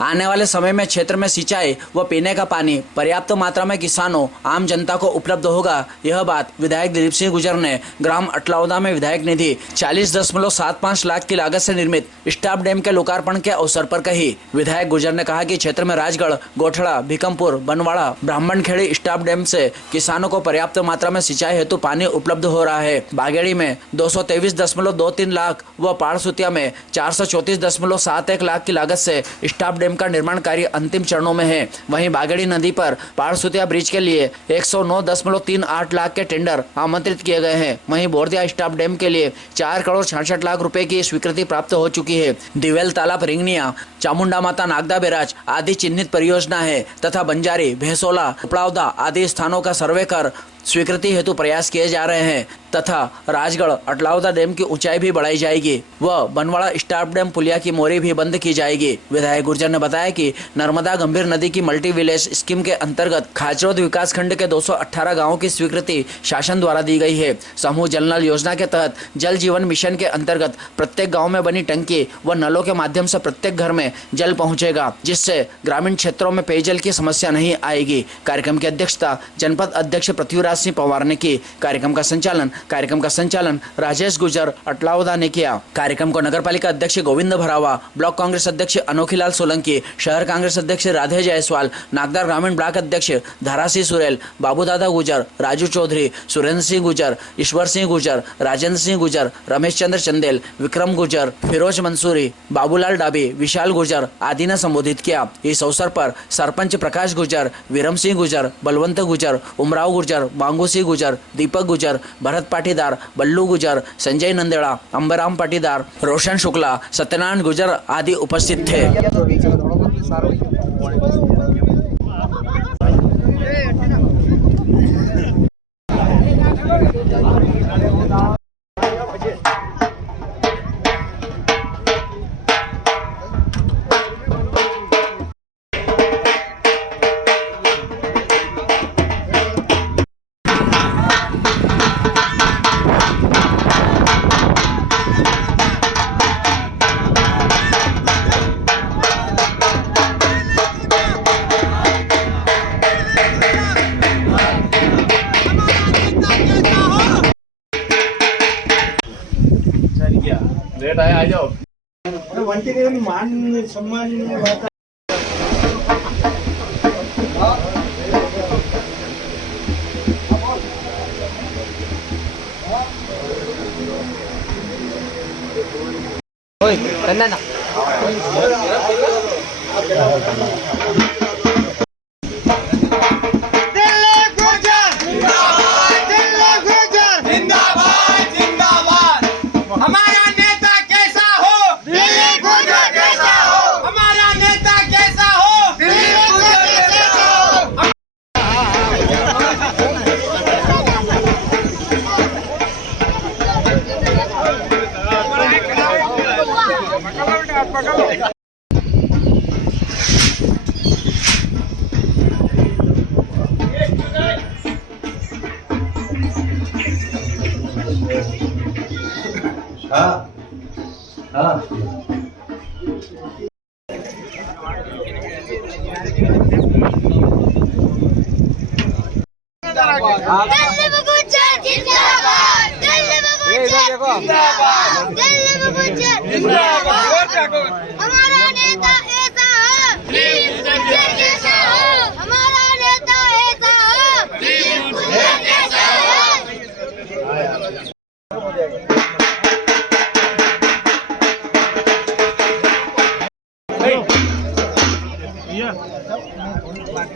आने वाले समय में क्षेत्र में सिंचाई व पीने का पानी पर्याप्त मात्रा में किसानों आम जनता को उपलब्ध होगा। यह बात विधायक दिलीप सिंह गुर्जर ने ग्राम अटलावदा में विधायक निधि 40.75 लाख की लागत से निर्मित स्टाफ डैम के लोकार्पण के अवसर पर कही। विधायक गुर्जर ने कहा कि क्षेत्र में राजगढ़, गोठड़ा, भिकमपुर, बनवाड़ा, ब्राह्मणखेड़ी स्टाफ डैम से किसानों को पर्याप्त मात्रा में सिंचाई हेतु पानी उपलब्ध हो रहा है। बागेड़ी में 223.23 लाख व पाड़सुतिया में 434.71 लाख की लागत से स्टाफ डैम का निर्माण कार्य अंतिम चरणों में है। वहीं बागेड़ी नदी पर पाड़सुतिया ब्रिज के लिए 109.38 लाख के टेंडर आमंत्रित किए गए हैं। वहीं बोरदिया स्टाफ डैम के लिए 4 करोड़ 66 लाख रुपए की स्वीकृति प्राप्त हो चुकी है। दिवेल तालाब, रिंगनिया, चामुंडा माता, नागदा बैराज आदि चिन्हित परियोजना है तथा बंजारी, भैंसोला, उपलावदा आदि स्थानों का सर्वे कर स्वीकृति हेतु प्रयास किए जा रहे हैं तथा राजगढ़ अटलावदा डैम की ऊंचाई भी बढ़ाई जाएगी व बनवाड़ा स्टाफ डैम पुलिया की मोरी भी बंद की जाएगी। विधायक गुर्जर ने बताया कि नर्मदा गंभीर नदी की मल्टी विलेज स्कीम के अंतर्गत खाचरोद विकास खंड के 218 गाँवों की स्वीकृति शासन द्वारा दी गई है। समूह जल नल योजना के तहत जल जीवन मिशन के अंतर्गत प्रत्येक गाँव में बनी टंकी व नलों के माध्यम से प्रत्येक घर में जल पहुँचेगा, जिससे ग्रामीण क्षेत्रों में पेयजल की समस्या नहीं आएगी। कार्यक्रम की अध्यक्षता जनपद अध्यक्ष पृथ्वीराज सिंह पवार ने की। कार्यक्रम का संचालन राजेश गुर्जर अटलावदा ने किया। कार्यक्रम को नगर पालिका अध्यक्ष गोविंद भरावा, ब्लॉक कांग्रेस अध्यक्ष अनोखीलाल सोलंकी, शहर कांग्रेस अध्यक्ष राधे जायसवाल, नागदार ग्रामीण ब्लॉक अध्यक्ष धारासी सुरेल, बाबूदादा गुर्जर, राजू चौधरी, सुरेंद्र सिंह गुर्जर, ईश्वर सिंह गुर्जर, राजेंद्र सिंह गुर्जर, रमेश चंद्र चंदेल, विक्रम गुर्जर, फिरोज मंसूरी, बाबूलाल डाबी, विशाल गुर्जर आदि ने संबोधित किया। इस अवसर पर सरपंच प्रकाश गुर्जर, विरम सिंह गुर्जर, बलवंत गुर्जर, उमराव गुर्जर, मांगू सिंह गुर्जर, दीपक गुर्जर, भरत पाटीदार, बल्लू गुर्जर, संजय नंदेड़ा, अंबराम पाटीदार, रोशन शुक्ला, सत्यनारायण गुर्जर आदि उपस्थित थे। लेट आया, आ जाओ। मान सम्मान बात ना हमारा नेता ऐसा है, प्लीज गुर्जर जैसा हो। हमारा नेता ऐसा है, प्लीज गुर्जर जैसा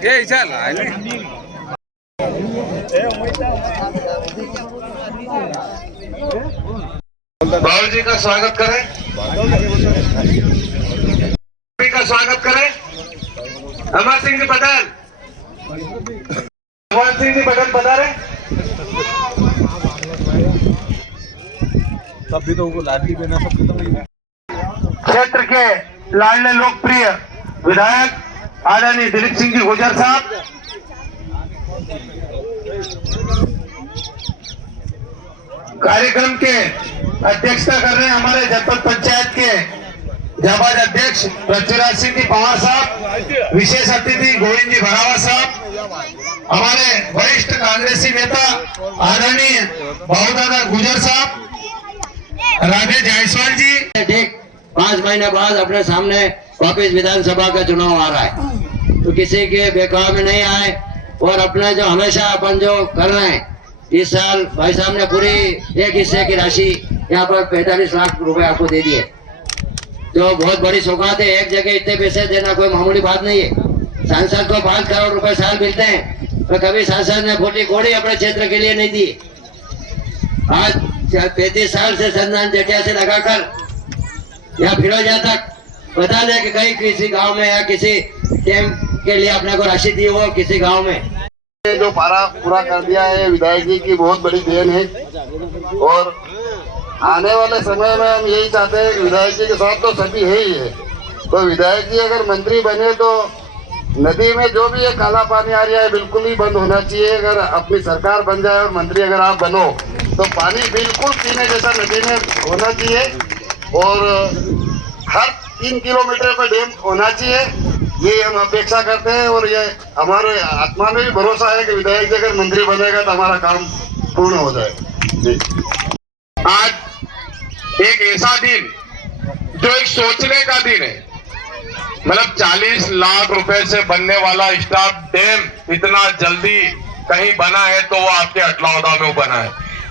ये चल बाबू जी का स्वागत करें, का स्वागत करें। अमर सिंह जी पटेल, भगवान सिंह जी पटेल बता रहे। सब भी तो उनको लाठी देना सब खत्म। क्षेत्र के लाडले लोकप्रिय विधायक आदरणीय दिलीप सिंह जी गुर्जर साहब, कार्यक्रम के अध्यक्षता कर रहे हैं हमारे जनपद पंचायत के जाबाज अध्यक्ष पृथ्वीराज सिंह जी पवार साहब, विशेष अतिथि गोविंद जी भरावा साहब, हमारे वरिष्ठ कांग्रेसी नेता आदरणीय बाबूदादा गुजर साहब, राधे जायसवाल जी। ठीक 5 महीने बाद अपने सामने वापिस विधानसभा का चुनाव आ रहा है, तो किसी के बेकार में नहीं आए और अपने जो हमेशा अपन जो कर रहे हैं, इस साल भाई साहब ने पूरी एक हिस्से की राशि यहाँ पर 45 लाख रुपए आपको दे दिए, जो बहुत बड़ी सौगात है। एक जगह इतने पैसे देना कोई मामूली बात नहीं है। सांसद को 5 करोड़ रुपए साल मिलते हैं, तो कभी सांसद ने फूटी कोड़ी अपने क्षेत्र के लिए नहीं दी। आज 35 साल से संधान जटिया से लगाकर या फिरोजा तक बता दें कि कहीं किसी गांव में या किसी डैम के लिए अपने को राशि दी हो किसी गांव में। जो पारा पूरा कर दिया है विधायक जी की बहुत बड़ी देन है, और आने वाले समय में हम यही चाहते हैं कि विधायक जी के साथ तो सभी है ही है, तो विधायक जी अगर मंत्री बने तो नदी में जो भी ये काला पानी आ रहा है बिल्कुल ही बंद होना चाहिए। अगर अपनी सरकार बन जाए और मंत्री अगर आप बनो तो पानी बिल्कुल पीने जैसा नदी में होना चाहिए, और हर 3 किलोमीटर पर डैम होना चाहिए, ये हम अपेक्षा करते हैं। और ये हमारे आत्मा में भी भरोसा है कि विधायक जी अगर मंत्री बनेगा तो हमारा काम पूर्ण हो जाएगा। आज एक ऐसा दिन जो एक सोचने का दिन है, मतलब 40 लाख रुपए से बनने वाला स्टाफ डैम इतना जल्दी कहीं बना है तो वो आपके अटलावदा में बना है।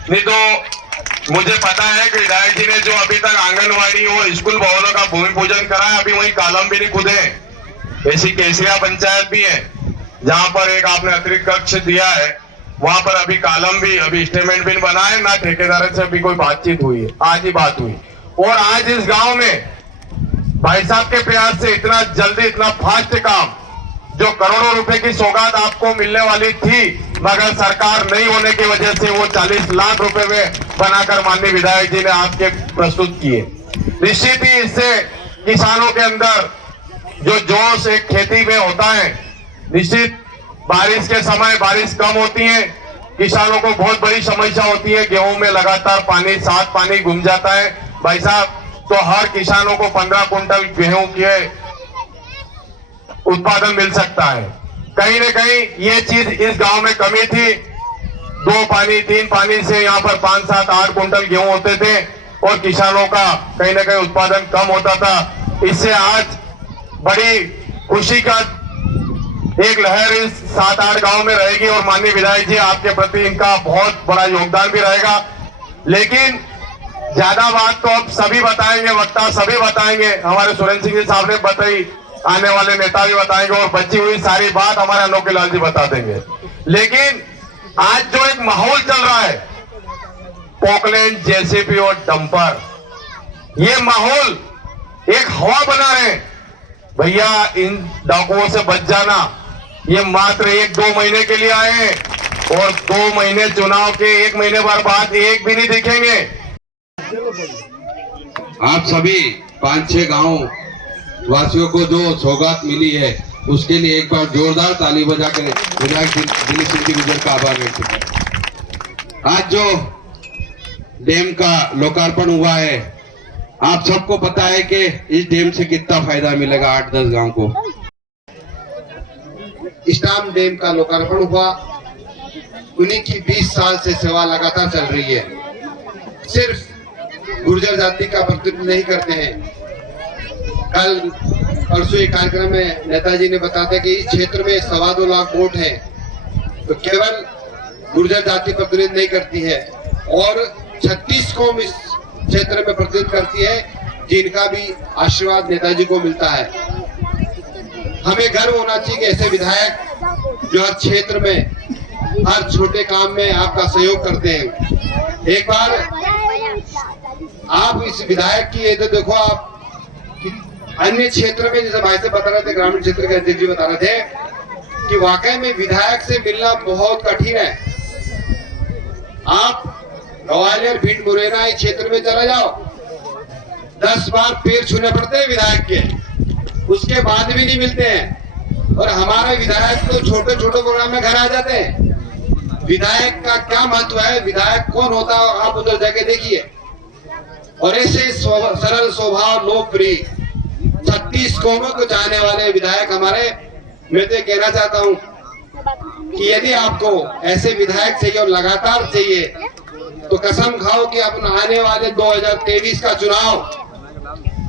नहीं तो मुझे पता है कि विधायक जी ने जो अभी तक आंगनवाड़ी और स्कूल भवनों का भूमि पूजन करा है, अभी वही कॉलम भी नहीं खुदे। ऐसी केसरिया पंचायत भी है जहां पर एक आपने अतिरिक्त कक्ष दिया है, वहां पर अभी कॉलम भी, अभी स्टेटमेंट भी बना है, ना ठेकेदार से अभी कोई बातचीत हुई है, आज ही बात हुई। और आज इस गांव में भाई साहब के प्रयास से इतना जल्दी इतना फास्ट काम, जो करोड़ों रुपए की सौगात आपको मिलने वाली थी मगर सरकार नहीं होने की वजह से वो 40 लाख रुपए में बनाकर माननीय विधायक जी ने आपके प्रस्तुत किए। निश्चित ही इससे किसानों के अंदर जो जोश एक खेती में होता है, निश्चित बारिश के समय बारिश कम होती है, किसानों को बहुत बड़ी समस्या होती है, गेहूं में लगातार पानी साथ पानी घूम जाता है भाई साहब, तो हर किसानों को 15 कुंटल गेहूं के उत्पादन मिल सकता है। कहीं न कहीं ये चीज इस गांव में कमी थी, 2 पानी 3 पानी से यहाँ पर 5, 7, 8 कुंटल गेहूं होते थे और किसानों का कहीं न कहीं उत्पादन कम होता था। इससे आज बड़ी खुशी का एक लहर इस 7-8 गांव में रहेगी और माननीय विधायक जी आपके प्रति इनका बहुत बड़ा योगदान भी रहेगा। लेकिन ज्यादा बात तो अब सभी बताएंगे, वक्ता सभी बताएंगे, हमारे सुरेंद्र सिंह जी साहब ने बताई, आने वाले नेता भी बताएंगे और बची हुई सारी बात हमारे अनोखे लाल जी बता देंगे। लेकिन आज जो एक माहौल चल रहा है, पोकलैंड, जेसीबी और डंपर, ये माहौल एक हवा बना है। भैया इन डाकुओं से बच जाना, ये मात्र 1-2 महीने के लिए आए हैं और 2 महीने चुनाव के 1 महीने बाद एक भी नहीं दिखेंगे। आप सभी 5-6 गांव वासियों को जो सौगात मिली है उसके लिए एक बार जोरदार ताली बजाकर विधायक दिलीप सिंह जी गुजर का आभार व्यक्त करें। आज जो डैम का लोकार्पण हुआ है, आप सबको पता है कि इस डैम से कितना फायदा मिलेगा 8-10 गांव को। स्टाम डैम का लोकार्पण हुआ, उन्हीं की 20 साल से सेवा लगातार चल रही है। सिर्फ गुर्जर जाति का प्रतिनिधित्व नहीं करते हैं। कल परसों एक कार्यक्रम में नेताजी ने बताया कि इस क्षेत्र में 2.25 लाख वोट है, तो केवल गुर्जर जाति प्रतिनिधित्व नहीं करती है और 36 कौम इस क्षेत्र में प्रतिनिधित्व करती है, जिनका भी आशीर्वाद नेताजी को मिलता है। हमें गर्व होना चाहिए कि ऐसे विधायक जो हर क्षेत्र में हर छोटे काम में आपका सहयोग करते हैं। एक बार आप इस विधायक की ये तो देखो, आप अन्य क्षेत्र में जैसे भाई से बता रहे थे, ग्रामीण क्षेत्र के अध्यक्ष जी बता रहे थे कि वाकई में विधायक से मिलना बहुत कठिन है। आप ग्वालियर, भिंड, मुरैना इस क्षेत्र में चला जाओ, 10 बार पैर छूने पड़ते हैं विधायक के, उसके बाद भी नहीं मिलते हैं। और हमारे विधायक तो छोटे छोटे प्रोग्राम में घर आ जाते हैं। विधायक का क्या महत्व है, विधायक कौन होता है, आप उधर जाके देखिए। और ऐसे सरल स्वभाव, लोकप्रिय 36 कौमों को चाहने वाले विधायक हमारे, मैं तो कहना चाहता हूं कि यदि आपको ऐसे विधायक चाहिए और लगातार चाहिए तो कसम खाओ कि अपना आने वाले 2023 का चुनाव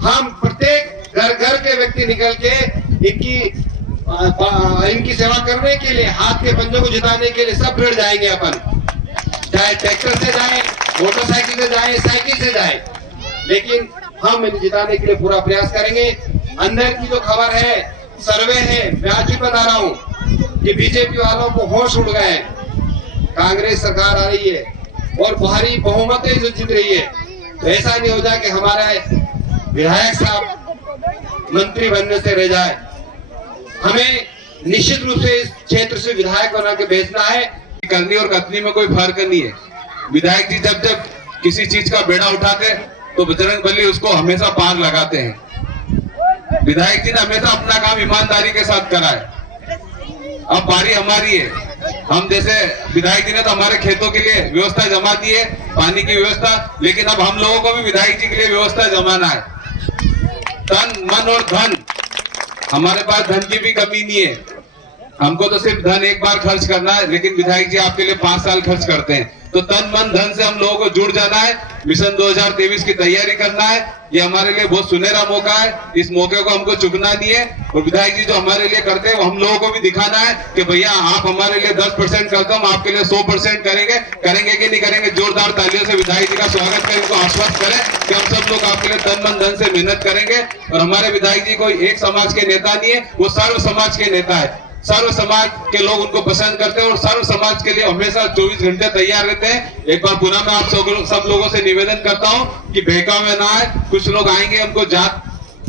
हम प्रत्येक घर घर के व्यक्ति निकल के इनकी सेवा करने के लिए, हाथ के पंजों को जिताने के लिए सब भिड़ जाएंगे अपन, चाहे ट्रैक्टर से जाए, मोटरसाइकिल से जाए, साइकिल से जाए, लेकिन हम इन्हें जिताने के लिए पूरा प्रयास करेंगे। अंदर की जो खबर है, सर्वे है, मैं आज भी बता रहा हूँ कि बीजेपी वालों को होश उड़ गए, कांग्रेस सरकार आ रही है और भारी बहुमतें जो जीत रही है, तो ऐसा नहीं हो जाए कि हमारे विधायक साहब मंत्री बनने से रह जाए। हमें निश्चित रूप से इस क्षेत्र से विधायक बना के भेजना है। करनी और कथनी में कोई फर्क नहीं है। विधायक जी जब जब किसी चीज का बेड़ा उठाते तो बजरंग बली उसको हमेशा पार लगाते हैं। विधायक जी ने हमेशा अपना काम ईमानदारी के साथ करा है। अब बारी हमारी है। हम जैसे विधायक जी ने तो हमारे खेतों के लिए व्यवस्था जमा दी है, पानी की व्यवस्था, लेकिन अब हम लोगों को भी विधायक जी के लिए व्यवस्था जमाना है। तन मन और धन, हमारे पास धन की भी कमी नहीं है। हमको तो सिर्फ धन एक बार खर्च करना है, लेकिन विधायक जी आपके लिए 5 साल खर्च करते हैं। तो तन मन धन से हम लोगों को जुड़ जाना है, मिशन 2023 की तैयारी करना है। ये हमारे लिए बहुत सुनहरा मौका है, इस मौके को हमको चुकना नहीं है। और विधायक जी जो हमारे लिए करते हैं वो हम लोगों को भी दिखाना है कि भैया आप हमारे लिए 10% करते, हम आपके लिए 100% करेंगे। करेंगे कि नहीं करेंगे? जोरदार तालियों से विधायक जी का स्वागत करें, उनको आश्वस्त करें कि हम सब लोग आपके लिए तन मन धन से मेहनत करेंगे। और हमारे विधायक जी कोई एक समाज के नेता नहीं है, वो सर्व समाज के नेता है। सर्व समाज के लोग उनको पसंद करते हैं और सर्व समाज के लिए हमेशा 24 घंटे तैयार रहते हैं। एक बार पुनः मैं आप सब लोगों से निवेदन करता हूं कि बहकाव में ना आए। कुछ लोग आएंगे, हमको जात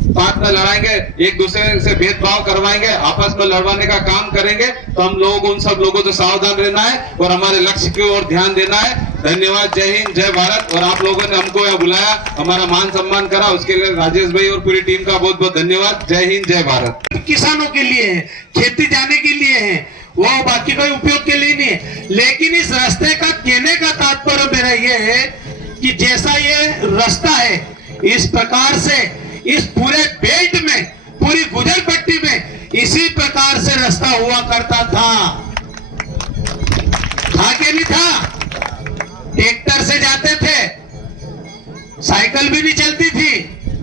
पात में लड़ाएंगे, एक दूसरे से भेदभाव करवाएंगे, आपस में लड़वाने का काम करेंगे। तो हम लोगों को, उन सब लोगों से सावधान रहना है और हमारे लक्ष्य की ओर ध्यान देना है। धन्यवाद। जय हिंद, जय भारत। और आप लोगों ने हमको यहाँ बुलाया, हमारा मान सम्मान करा, उसके लिए राजेश भाई और पूरी टीम का बहुत बहुत धन्यवाद। जय हिंद, जय भारत। किसानों के लिए है, खेती जाने के लिए है, वो बाकी कोई उपयोग के लिए नहीं है। लेकिन इस रास्ते का कहने का तात्पर्य मेरा ये है कि जैसा ये रास्ता है, इस प्रकार से इस पूरे बेल्ट में, पूरी गुजर पट्टी में इसी प्रकार से रास्ता हुआ करता था कि नहीं था? ट्रैक्टर से जाते थे, साइकिल भी नहीं चलती थी,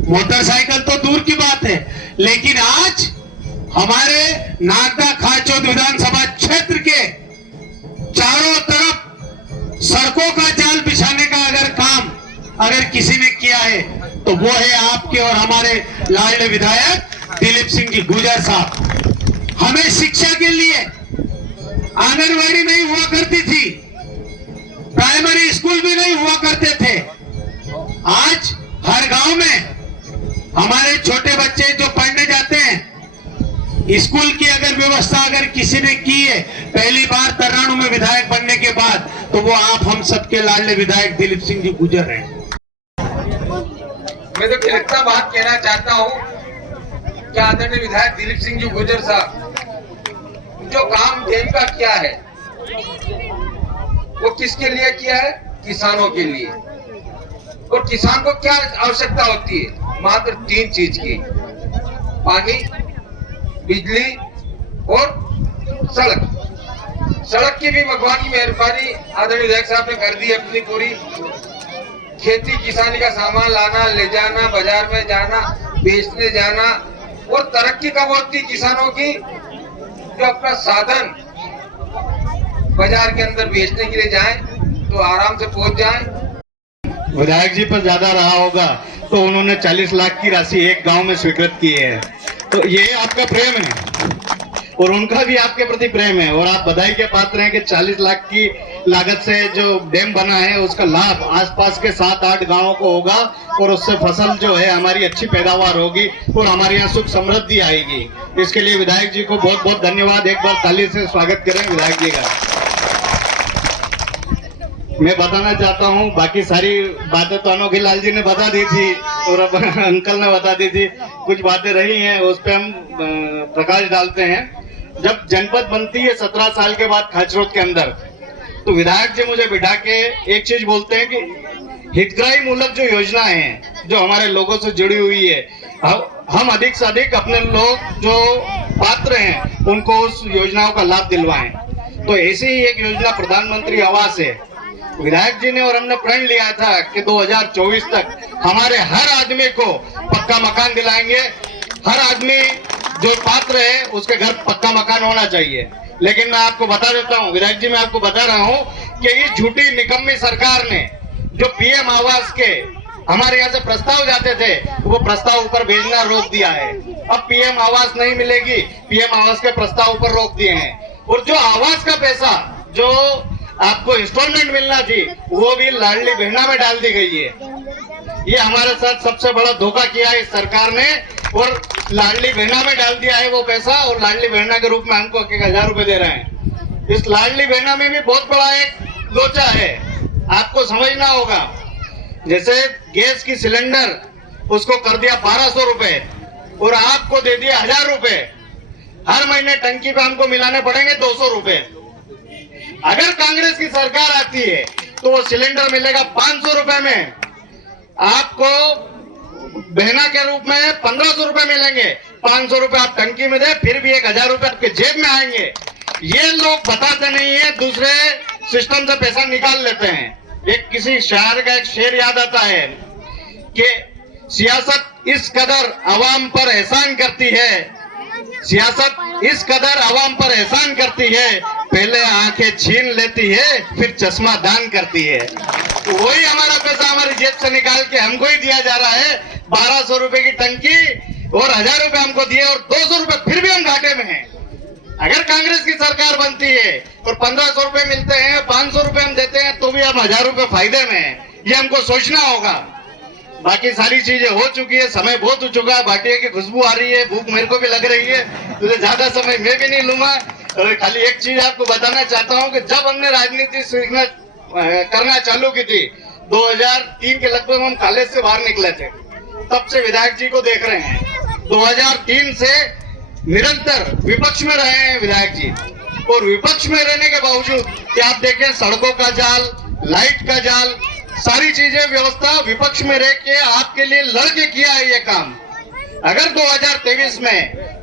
मोटरसाइकिल तो दूर की बात है। लेकिन आज हमारे नागदा खाचौद विधानसभा क्षेत्र के चारों तरफ सड़कों का जाल बिछाने का अगर किसी ने किया है तो वो है आपके और हमारे लाडले विधायक दिलीप सिंह जी गुर्जर साहब। हमें शिक्षा के लिए आंगनवाड़ी नहीं हुआ करती थी, प्राइमरी स्कूल भी नहीं हुआ करते थे। आज हर गांव में हमारे छोटे बच्चे जो पढ़ने जाते हैं, स्कूल की अगर व्यवस्था अगर किसी ने की है पहली बार तराणु में विधायक बनने के बाद, तो वो आप हम सबके लाडले विधायक दिलीप सिंह जी गुर्जर हैं। मैं तो खिलखता बात कहना चाहता हूँ कि आदरणीय विधायक दिलीप सिंह जी गुर्जर साहब जो काम देव का किया है वो किसके लिए किया है? किसानों के लिए। और किसान को क्या आवश्यकता होती है? मात्र 3 चीज की, पानी, बिजली और सड़क। सड़क की भी भगवान की मेहरबानी आदरणीय विधायक साहब ने कर दी अपनी पूरी। खेती किसानी का सामान लाना, ले जाना, बाजार में जाना, बेचने जाना। और तरक्की कब होती किसानों की? जो अपना साधन बाजार के अंदर बेचने के लिए जाएं तो आराम से पहुंच जाएं। विधायक जी पर ज्यादा रहा होगा तो उन्होंने 40 लाख की राशि एक गांव में स्वीकृत की है। तो ये आपका प्रेम है और उनका भी आपके प्रति प्रेम है। और आप बधाई के पात्र हैं कि 40 लाख की लागत से जो डैम बना है उसका लाभ आसपास के 7-8 गांवों को होगा और उससे फसल जो है हमारी अच्छी पैदावार होगी और हमारे यहाँ सुख समृद्धि आएगी। इसके लिए विधायक जी को बहुत बहुत धन्यवाद। एक बार ताली से स्वागत करें विधायक जी का। मैं बताना चाहता हूँ, बाकी सारी बातें तो अनोखी लाल जी ने बता दी थी और अब अंकल ने बता दी थी। कुछ बातें रही हैं उस पर हम प्रकाश डालते हैं। जब जनपद बनती है 17 साल के बाद खाचरोद के अंदर, तो विधायक जी मुझे बिठा के एक चीज बोलते हैं कि हितग्राही मूलक जो योजनाएं हैं जो हमारे लोगों से जुड़ी हुई है, हम अधिक से अधिक अपने लोग जो पात्र हैं उनको उस योजनाओं का लाभ दिलवाएं। तो ऐसी ही एक योजना प्रधानमंत्री आवास है। विधायक जी ने और हमने प्रण लिया था कि 2024 तक हमारे हर आदमी को पक्का मकान दिलाएंगे। हर आदमी जो पात्र है उसके घर पक्का मकान होना चाहिए। लेकिन मैं आपको बता देता हूँ विधायक जी, मैं आपको बता रहा हूँ कि इस झूठी निकम्मी सरकार ने जो पीएम आवास के हमारे यहाँ से प्रस्ताव जाते थे वो प्रस्ताव ऊपर भेजना रोक दिया है। अब पीएम आवास नहीं मिलेगी, पीएम आवास के प्रस्ताव ऊपर रोक दिए हैं। और जो आवास का पैसा जो आपको इंस्टॉलमेंट मिलना थी वो भी लाडली बहना में डाल दी गई है। ये हमारे साथ सबसे बड़ा धोखा किया है इस सरकार ने और लाडली बहना में डाल दिया है वो पैसा। और लाडली बहना के रूप में हमको 1000 रुपए दे रहे हैं। इस लाडली बहना में भी बहुत बड़ा एक लोचा है, आपको समझना होगा। जैसे गैस की सिलेंडर उसको कर दिया 1200 रुपए और आपको दे दिया 1000 रुपए। हर महीने टंकी पे हमको मिलाने पड़ेंगे 200 रुपए। अगर कांग्रेस की सरकार आती है तो वो सिलेंडर मिलेगा 500 रुपए में, आपको बहना के रूप में 1500 रुपए मिलेंगे। 500 रुपए आप टंकी में दे, फिर भी 1000 रुपए आपके जेब में आएंगे। ये लोग बताते नहीं है, दूसरे सिस्टम से पैसा निकाल लेते हैं। एक किसी शायर का एक शेर याद आता है कि सियासत इस कदर अवाम पर एहसान करती है, सियासत इस कदर अवाम पर एहसान करती है, पहले आंखें छीन लेती है फिर चश्मा दान करती है। तो वही हमारा पैसा हमारी जेब से निकाल के हमको ही दिया जा रहा है। 1200 रुपए की टंकी और 1000 रुपए हमको दिए और 200 रुपए फिर भी हम घाटे में हैं। अगर कांग्रेस की सरकार बनती है और 1500 रुपए मिलते हैं, 500 रुपए हम देते हैं तो भी हम 1000 रुपए फायदे में हैं। ये हमको सोचना होगा। बाकी सारी चीजें हो चुकी है, समय बहुत हो चुका है, बाटिया की खुशबू आ रही है, भूख मेरे को भी लग रही है, तो ज्यादा समय मैं भी नहीं लूंगा। और खाली एक चीज आपको बताना चाहता हूँ कि जब हमने राजनीति सीखना करना चालू की थी 2003 के लगभग हम कॉलेज से बाहर निकले थे, तब से विधायक जी को देख रहे हैं। 2003 से निरंतर विपक्ष में रहे हैं विधायक जी। और विपक्ष में रहने के बावजूद कि आप देखें सड़कों का जाल, लाइट का जाल, सारी चीजें व्यवस्था विपक्ष में रह के आपके लिए लड़के किया है ये काम। अगर 2023 में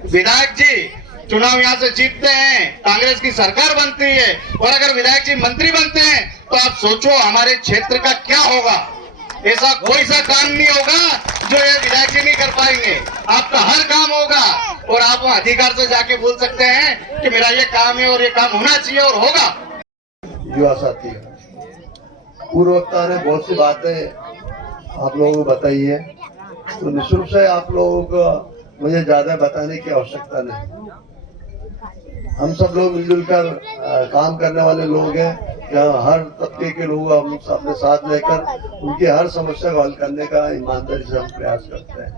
विधायक जी चुनाव यहाँ से जीतते हैं, कांग्रेस की सरकार बनती है और अगर विधायक जी मंत्री बनते हैं तो आप सोचो हमारे क्षेत्र का क्या होगा। ऐसा कोई सा काम नहीं होगा जो ये विधायक जी नहीं कर पाएंगे। आपका हर काम होगा और आप वो अधिकार से जाके बोल सकते हैं कि मेरा ये काम है और ये काम होना चाहिए और होगा। युवा साथी पूर्व वक्ता ने बहुत सी बातें आप लोगों को बताई है, तो निःशुल्क से आप लोगों को मुझे ज्यादा बताने की आवश्यकता नहीं। हम सब लोग मिलजुल कर काम करने वाले लोग हैं। हर तबके के लोग हम अपने साथ लेकर उनकी हर समस्या को हल करने का ईमानदारी से हम प्रयास करते हैं।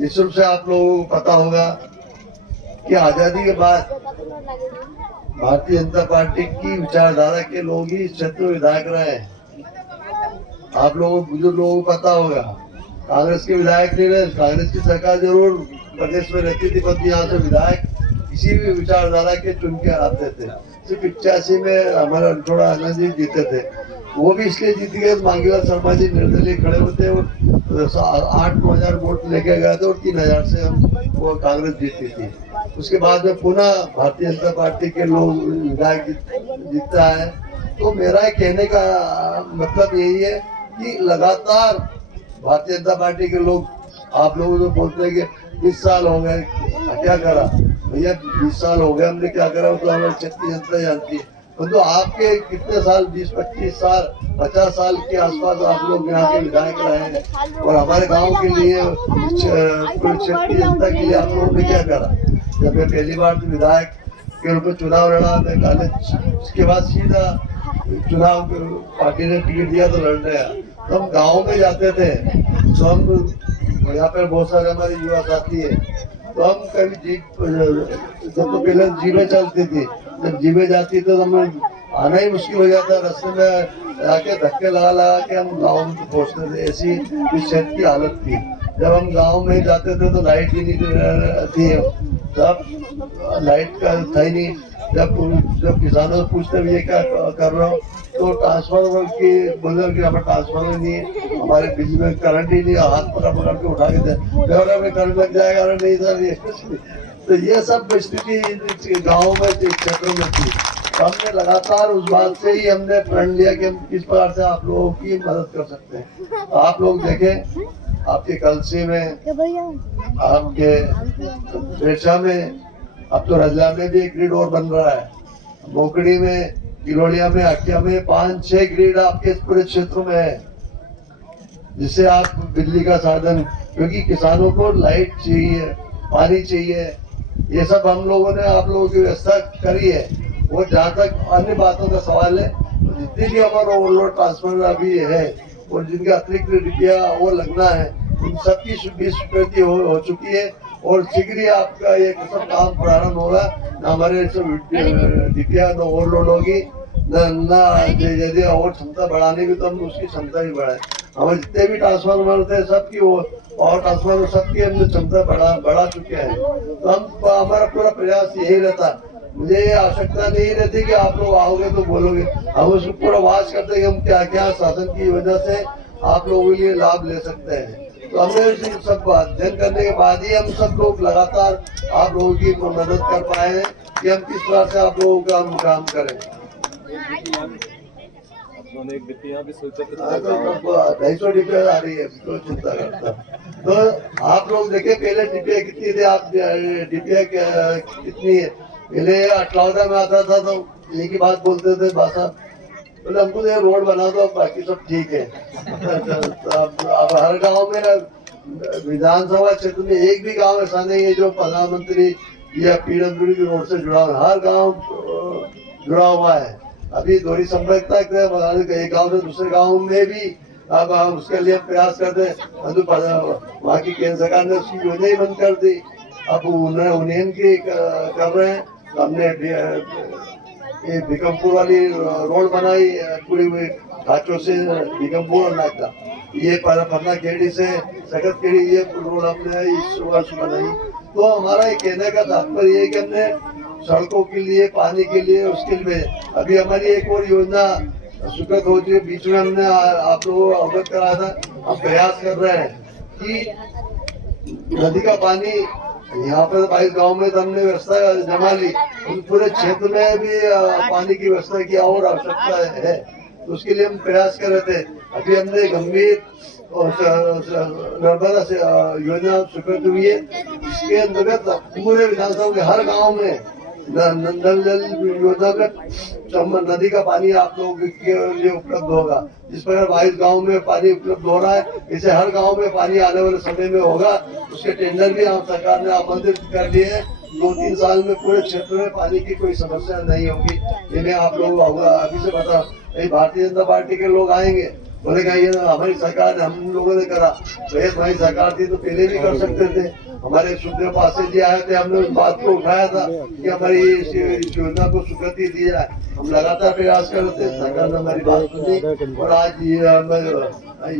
निःशुल्क से आप लोगों को पता होगा कि आजादी के बाद भारतीय जनता पार्टी की विचारधारा के लोग ही इस क्षेत्र में विधायक रहे हैं। आप लोगों बुजुर्ग लोगों को पता होगा, कांग्रेस के विधायक नहीं रहे। कांग्रेस की सरकार जरूर प्रदेश में रहती थी, परंतु यहाँ से विधायक किसी भी विचारधारा के चुन के आते थे। सिर्फ 85 में हमारा थोड़ा आनंद जी जीते थे, वो भी इसलिए जीत गए, मांगीलाल शर्मा जी निर्दलीय खड़े होते और 8-9 हजार वोट लेके गए थे और 3000 से वो कांग्रेस जीती थी। उसके बाद में पुनः भारतीय जनता पार्टी के लोग विधायक जीतता है। तो मेरा कहने का मतलब यही है कि लगातार भारतीय जनता पार्टी के लोग, आप लोगों को बोलते हैं कि 20 साल हो गए क्या करा, भैया 20 साल हो गए हमने क्या करा, तो हमारी क्षेत्रीय जनता जानती है। तो आपके कितने साल, 20-25 साल 50 साल के आसपास आप लोग यहाँ के विधायक रहे हैं और हमारे गांव के लिए, क्षेत्रीय जनता के लिए आप लोगों ने क्या करा। जब मैं पहली बार विधायक के रूप में चुनाव लड़ा, मैं कॉलेज उसके बाद सीधा चुनाव पार्टी ने टिकट दिया तो लड़ रहा। तो हम गाँव में जाते थे, तो हम यहाँ पर बहुत सारे हमारे युवा साथी है, तो हम कभी जीप, जब तो पहले जीपें चलती थी, जब जीपें जाती तो हमें आना ही मुश्किल हो जाता। रास्ते में जाके धक्के लगा के हम गाँव में पहुँचते थे, ऐसी इस क्षेत्र की हालत थी। जब हम गाँव में जाते थे तो लाइट भी नहीं थी, तब लाइट का था ही नहीं। जब किसानों से पूछते हैं ये क्या कर रहे हो, तो ट्रांसफार्मर की बोले कि हमारे ट्रांसफार्मर नहीं है, हमारे बिजली में करंट ही नहीं है, हाथ पकड़ के उठा के दे में करंट लग जाएगा। अरे नहीं सर, ये तो ये सब स्थिति गाँव में क्षेत्रों में थी। तो हमने लगातार उस बात से ही हमने प्रण लिया कि हम किस प्रकार से आप लोगों की मदद कर सकते हैं। तो आप लोग देखें, आपके कलसी में, आपके बेरसा में, अब तो रजला में भी एक ग्रिड और बन रहा है, मोकड़ी में, गिलोड़िया में, अटिया में 5-6 ग्रिड आपके पूरे क्षेत्र में है, जिससे आप बिजली का साधन, क्योंकि किसानों को लाइट चाहिए, पानी चाहिए, ये सब हम लोगों ने आप लोगों की व्यवस्था करी है। वो जहाँ तक अन्य बातों का सवाल है, तो जितनी भी हमारा ओवरलोड ट्रांसफार्मर अभी है और जिनके अतिरिक्त डिबिया वो लगना है, उन सबकी स्वीकृति हो चुकी है और शीघ्र ही आपका ये सब काम प्रारंभ होगा। न हमारे सब डिबिया न ओवरलोड होगी, न यदि और क्षमता बढ़ाने की तो हम उसकी क्षमता भी बढ़ाए। हमारे जितने भी ट्रांसफार्मर थे सबकी वो और ट्रांसफार्मर सबकी हमने क्षमता बढ़ा चुके हैं। तो हम हमारा पूरा प्रयास यही रहता, मुझे ये आवश्यकता नहीं रहती कि आप लोग आओगे तो बोलोगे, हम उसको पूरा वाच करते हैं कि हम क्या क्या शासन की वजह से आप लोगों के लिए लाभ ले सकते हैं। तो हमने सब अध्ययन करने के बाद ही हम सब लोग लगातार आप लोगों की मदद कर पाए हैं कि हम किस तरह से आप लोगों का हम काम करें। 250 डिबिया आ रही है, तो चिंता करता। तो आप लोग देखे पहले डिबिया कितनी थी, आप डिबिया कितनी है, पहले 18 में आता था तो एक ही बात बोलते थे भाषा, बोले हमको ये रोड बना दो, बाकी सब ठीक है। अब हर गांव में विधानसभा क्षेत्र में एक भी गांव ऐसा नहीं है जो प्रधानमंत्री या पीडब्ल्यूडी की रोड से जुड़ा हुआ, हर गांव जुड़ा हुआ है। अभी दोहरी संपर्कता एक गांव से दूसरे गांव में भी अब उसके लिए प्रयास करते हैं। वहाँ की केंद्र सरकार ने उसकी योजना ही बंद कर दी, अब उन्हें की कर रहे हैं। हमने ये बीकमपुर वाली रोड बनाई, पूरी हुई घाटों से बीकमपुर और नागदा, ये पन्ना खेड़ी से सकत खेड़ी, ये रोड हमने इस वर्ष बनाई। तो हमारा ये कहने का तात्पर्य है कि हमने सड़कों के लिए, पानी के लिए, उसके लिए अभी हमारी एक और योजना स्वीकृत हो चुकी है। बीच में हमने आप लोगों को अवगत कराया था, हम प्रयास कर रहे हैं कि नदी का पानी यहाँ पर 22 गांव में तो हमने व्यवस्था जमा ली, पूरे क्षेत्र में भी पानी की व्यवस्था की और आवश्यकता है, तो उसके लिए हम प्रयास कर रहे थे। अभी हमने गंभीर नर्मदा से योजना स्वीकृत हुई है, इसके अंतर्गत पूरे विधानसभा के हर गांव में नल जल योजना में नदी का पानी आप लोगों के लिए उपलब्ध होगा। जिस प्रकार 22 गांव में पानी उपलब्ध हो रहा है, इसे हर गांव में पानी आने वाले समय में होगा। उसके टेंडर भी हम सरकार ने आमंत्रित कर लिए हैं। 2-3 साल में पूरे क्षेत्र में पानी की कोई समस्या नहीं होगी। ये मैं आप लोगों को अभी से बता, भारतीय जनता पार्टी के लोग आएंगे, बोलेगा ये हमारी सरकार ने, हम लोगों ने करा, तो हमारी सरकार थी तो पहले भी कर सकते थे। हमारे सुखदेव पासे जी आए थे, हमने उस बात को उठाया था कि हमारी इस योजना को स्वीकृति दी जाए। हम लगातार प्रयास कर रहे थे, सरकार ने हमारी बात सुनी और आज ये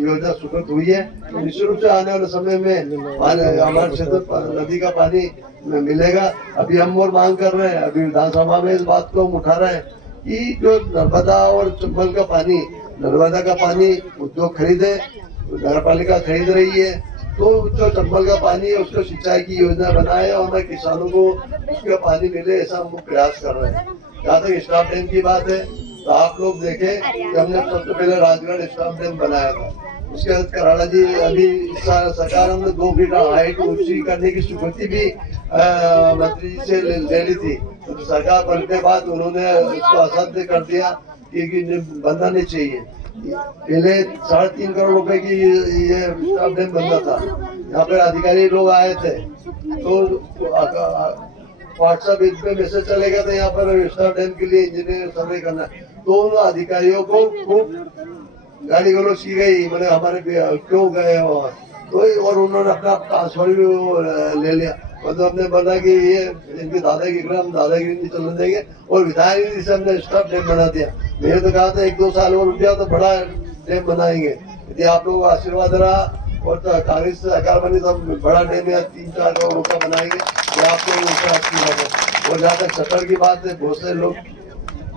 योजना स्वीकृत हुई है। तो निश्चित रूप से आने वाले समय में हमारे क्षेत्र नदी का पानी मिलेगा। अभी हम और मांग कर रहे हैं, अभी विधानसभा में इस बात को हम उठा रहे हैं कि जो नर्मदा और चंबल का पानी, नर्मदा का पानी उद्योग खरीदे, नगर पालिका खरीद रही है, तो जो चंबल का पानी है उसको सिंचाई की योजना बनाए और हमें किसानों को उसका पानी मिले, ऐसा हम प्रयास कर रहे हैं। जहाँ तक स्टाफ डैम की बात है, तो आप लोग देखें कि हमने सबसे पहले राजगढ़ स्टाफ डैम बनाया था, उसके बाद कराड़ा जी अभी सरकार हमने 2 फीट हाइट ऊंची करने की स्वीकृति भी मंत्री जी से ले ली थी। तो सरकार बनने के बाद उन्होंने इसको असाध्य कर दिया कि बनना नहीं चाहिए। पहले 3.5 करोड़ रुपए की ये स्टाफ डैम बनता था। यहाँ पे अधिकारी लोग आए थे, तो व्हाट्सएप पे मैसेज चलेगा था यहाँ पर स्टाफ डैम के लिए इंजीनियर सर्वे करना, तो उन अधिकारियों को खूब गाली गलौज की गई, मतलब हमारे क्यों गए वहाँ, तो और उन्होंने अपना ट्रांसफर भी ले लिया। मतलब हमने बोला कि ये इनकी दादागिरी, हम दादागिरी नहीं चलने देंगे, और विधायक निधि से हमने स्टाफ डैम बना दिया। मैंने तो कहा था 1-2 साल और रुक जाओ तो बड़ा डैम बनाएंगे। यदि आप लोगों का आशीर्वाद रहा और कांग्रेस सरकार बनी तो हम बड़ा डैम या 3-4 करोड़ का बनाएंगे, ये आप लोग उसका अच्छी बात है। और जहाँ तक शटर की बात है, बहुत से लोग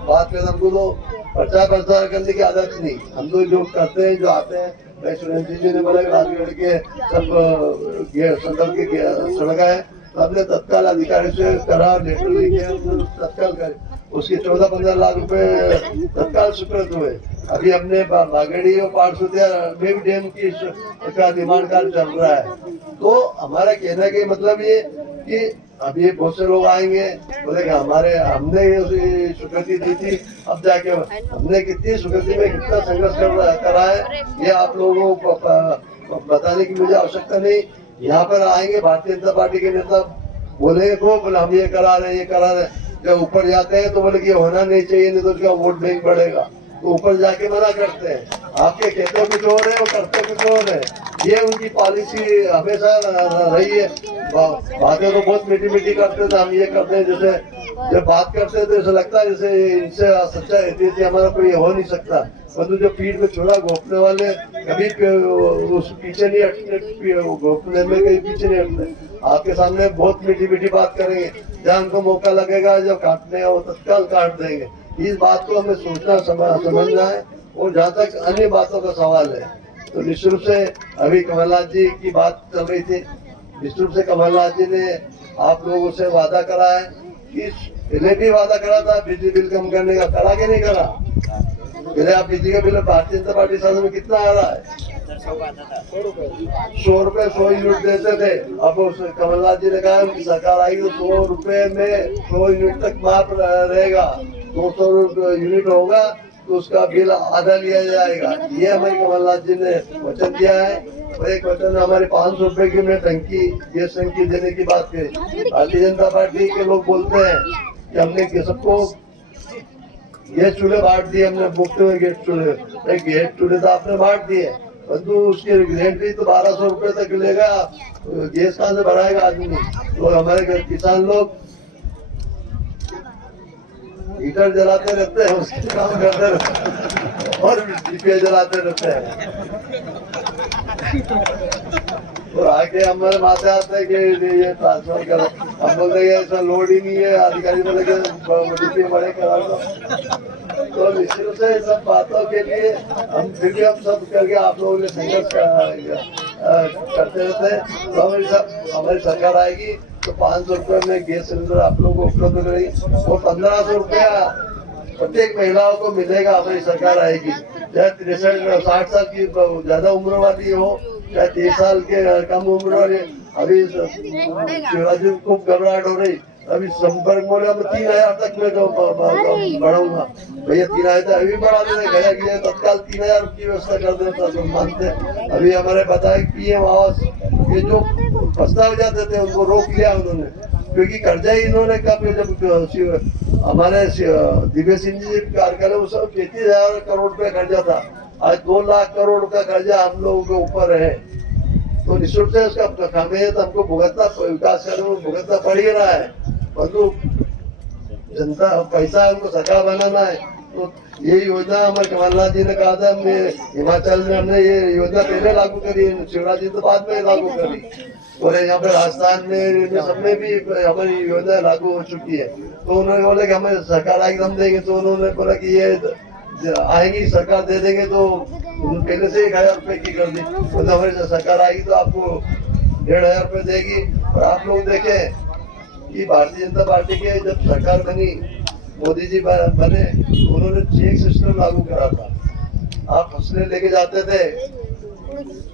बात करते, हमको तो प्रचार करने की आदत नहीं। हम तो जो करते हैं, जो आते हैं, मैं सुरेंद्र जी ने बोला कि राजगढ़ के सब संदर्भ के सड़क है, तो हमने तत्काल अधिकारी से करा, लेटर लिखे, तत्काल करे, उसके 14-15 लाख रुपए तत्काल स्वीकृत हुए। अभी हमने बागेड़ी और पाठसुतिया में भी डैम की का निर्माण कार्य चल रहा है। तो हमारा कहने का मतलब ये कि अभी बहुत से लोग आएंगे, बोलेंगे हमने ये स्वीकृति दी थी, अब जाके हमने कितनी स्वीकृति में कितना संघर्ष करा है, ये आप लोगों को बताने की मुझे आवश्यकता नहीं। यहाँ पर आएंगे भारतीय जनता पार्टी के नेता, बोलेंगे को बोले हम ये करा रहे, ये करा रहे, जब ऊपर जाते हैं तो बोले कि होना नहीं चाहिए, नहीं तो उसका वोट बैंक बढ़ेगा, तो ऊपर जाके मना करते हैं। आपके कहते कुछ और है और करते कुछ और है, ये उनकी पॉलिसी हमेशा रही है। बातें तो बहुत मीठी मीठी करते थे, हम ये करते हैं, जैसे जब बात करते थे ऐसा लगता है जैसे इनसे सच्चाई रहती थी, हमारा कोई हो नहीं सकता। परंतु जो पीठ में छोड़ा घोपने वाले कभी उस पीछे नहीं हटते, घोपने में कहीं पीछे नहीं हटते। आपके सामने बहुत मीठी मीठी बात करेंगे, जहाँ उनको मौका लगेगा जब काटने वो तत्काल काट देंगे। इस बात को हमें सोचना समझना है। और जहाँ तक अन्य बातों का सवाल है, तो निश्चित रूप से अभी कमलनाथ जी की बात चल रही थी, निश्चित रूप से कमलनाथ जी ने आप लोगों से वादा करा है कि पहले भी वादा करा था बिजली बिल कम करने का, करा के नहीं करा? पहले आप बिजली का बिल भारतीय जनता पार्टी शासन में कितना आ रहा है? 100 रुपए 100 यूनिट देते थे। अब उस कमलनाथ जी ने कहा उनकी सरकार आएगी तो 100 रुपए में 100 यूनिट तक माफ रहेगा, 200 यूनिट होगा तो उसका बिल आधा लिया जाएगा। ये हमारे कमलनाथ जी ने वचन दिया है। और एक वचन हमारे 500 रुपए की में टंकी, गैस टंकी देने की बात करी। भारतीय जनता पार्टी के लोग बोलते हैं कि हमने सबको गैस चूल्हे बांट दिए, हमने मुफ्त में गैस चूल्हे तो आपने बांट दिए, परंतु उसके रेट भी तो 1200 रुपए तक मिलेगा, गैस कहाँ से भराएगा आदमी? तो हमारे किसान लोग हीटर जलाते रहते हैं, उसके काम करते रहते हैं और दीपे जलाते रहते हैं। तो आके हमारे माथे आते हैं कि ये ट्रांसफर करो, हम बोलते हैं ऐसा लोड ही नहीं है, अधिकारी बोले दीपे बड़े करा दो। तो निश्चित रूप से सब बातों के लिए हम फिर भी हम सब करके आप लोगों ने संघर्ष करते रहते हैं। तो हमारी सरकार आएगी तो 500 रुपए में गैस सिलेंडर आप लोगों को उपलब्ध करेगी और 1500 रुपया प्रत्येक महिलाओं को मिलेगा। हमारी सरकार आएगी, चाहे 63-60 साल की ज्यादा उम्र वाली हो, चाहे 30 साल के कम उम्र वाले। अभी शिवराज जी खूब घबराहट हो रही, अभी संपर्क बोले मैं 3000 तक मैं बढ़ाऊंगा। भैया 3000 तक अभी बढ़ा देते, गया कि तत्काल 3000 की व्यवस्था कर देता तो मानते। अभी हमारे बताए PM आवास ये जो प्रस्ताव जाते थे उनको रोक लिया उन्होंने, क्योंकि कर्जा ही इन्होंने कब जब हमारे दिव्य सिंह जी कार्यकाल में 33,000 करोड़ रुपए कर्जा था, आज 2 लाख करोड़ का कर्जा हम लोगों के ऊपर है। तो निश्चित रूप से उसका खामियाजा हमको भुगतना, विकास कार्य में भुगतना पड़ ही रहा है। परंतु जनता पैसा उनको सरकार बनाना है। तो ये योजना हमारे कमलनाथ जी ने कहा था, हमने हिमाचल में हमने ये योजना पहले लागू करी, शिवराज जी तो बाद में लागू करी, और यहाँ पे राजस्थान में सब में भी हमारी योजना लागू हो चुकी है। तो उन्होंने बोला कि हमें सरकार आएगी हम देंगे, तो उन्होंने बोला कि ये आएंगी सरकार दे देंगे, तो पहले से 1000 रुपए की कर दी। तो हमारी सरकार आएगी तो आपको 1500 रुपए देगी। और आप लोग देखें कि भारतीय जनता पार्टी के जब सरकार बनी, मोदी जी बने, तो उन्होंने चेक सिस्टम लागू करा था। आप फसलें लेके जाते थे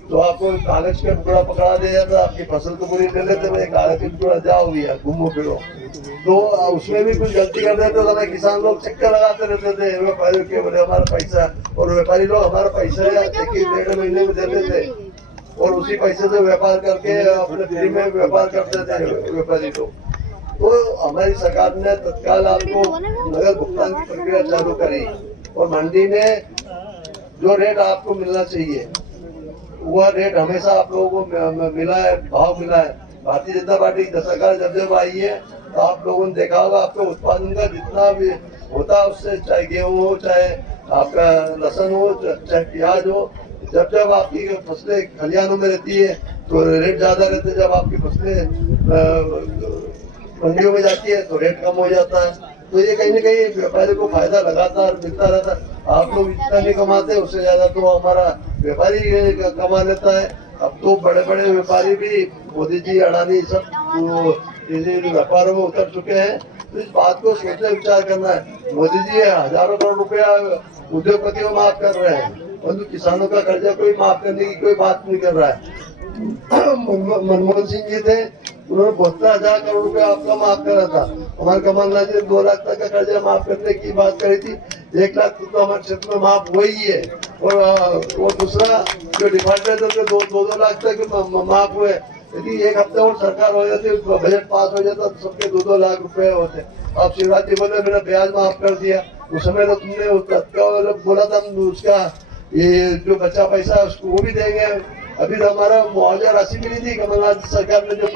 तो आपको कागज का टुकड़ा पकड़ा दिया जाता, आपकी फसल तो पूरी ले लेते, मैं कागज का टुकड़ा जाओ भैया घूमो फिरो। तो उसमें भी कुछ गलती कर देते तो हमें किसान लोग चक्कर लगाते रहते थे व्यापारियों के, बोले हमारा पैसा, और व्यापारी लोग हमारा पैसा 1-1.5 महीने में देते थे और उसी पैसे से व्यापार करके अपने फ्री में व्यापार करते थे व्यापारी लोग। तो हमारी सरकार ने तत्काल आपको नगद भुगतान की प्रक्रिया चालू करी और मंडी में जो रेट आपको मिलना चाहिए वह रेट हमेशा आप लोगों को मिला है, भाव मिला है। भारतीय जनता पार्टी की सरकार जब आई है तो आप लोगों ने देखा होगा आपके उत्पादन का जितना भी होता है उससे, चाहे गेहूं हो, चाहे आपका लहसुन हो, चाहे प्याज हो, जब जब आपकी फसलें खलिहानों में रहती है तो रेट ज्यादा रहते हैं, जब आपकी फसलें मंडियों में जाती है तो रेट कम हो जाता है। तो ये कहीं ना कहीं व्यापारी को फायदा लगातार मिलता रहता है। आप लोग जितना नहीं कमाते उससे ज्यादा तो हमारा व्यापारी कमा लेता है। अब तो बड़े बड़े व्यापारी भी मोदी जी, अडानी सब व्यापारों में उतर चुके हैं। तो इस बात को सोचने विचार करना है। मोदी जी हजारों करोड़ रुपया उद्योगपतियों को माफ कर रहे हैं, परंतु किसानों का कर्जा कोई माफ करने की कोई बात नहीं कर रहा है। मनमोहन सिंह जी थे, उन्होंने 72,000 करोड़ रुपया आपका माफ करा था। हमारे कमलनाथ जी ने 2 लाख तक का कर्जा माफ करने की बात करी थी। 1 लाख तो हमारे क्षेत्र में माफ हुई ही है, और दूसरा जो डिफॉल्ट है तो 2 लाख तक माफ हुए। यदि एक हफ्ते और सरकार हो जाती, बजट पास हो जाता तो सबके 2-2 लाख रुपए होते। अब शिवराज जी बोले मेरा ब्याज माफ कर दिया, उस समय तो तुमने बोला था उसका ये जो बच्चा पैसा है उसको वो भी देंगे। अभी तो हमारा मुआवजा राशि भी नहीं दी कमलनाथ सरकार ने, जो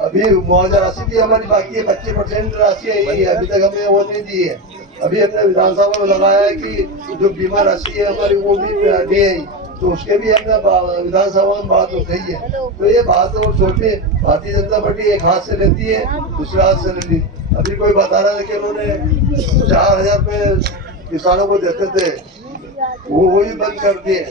अभी मुआवजा राशि भी हमारी बाकी है, 25% राशि है, अभी तक हमें वो नहीं दी है। अभी हमने विधानसभा में लगाया है कि जो बीमा राशि है हमारी वो भी नहीं आई, तो उसके भी हमने विधानसभा में बात उठाई है। तो ये बात और सोचिए, भारतीय जनता पार्टी एक हाथ से लेती है, दूसरे हाथ से लेती। अभी कोई बता रहा था कि उन्होंने 4,000 रुपए किसानों को देते थे, वो भी बंद कर दिए।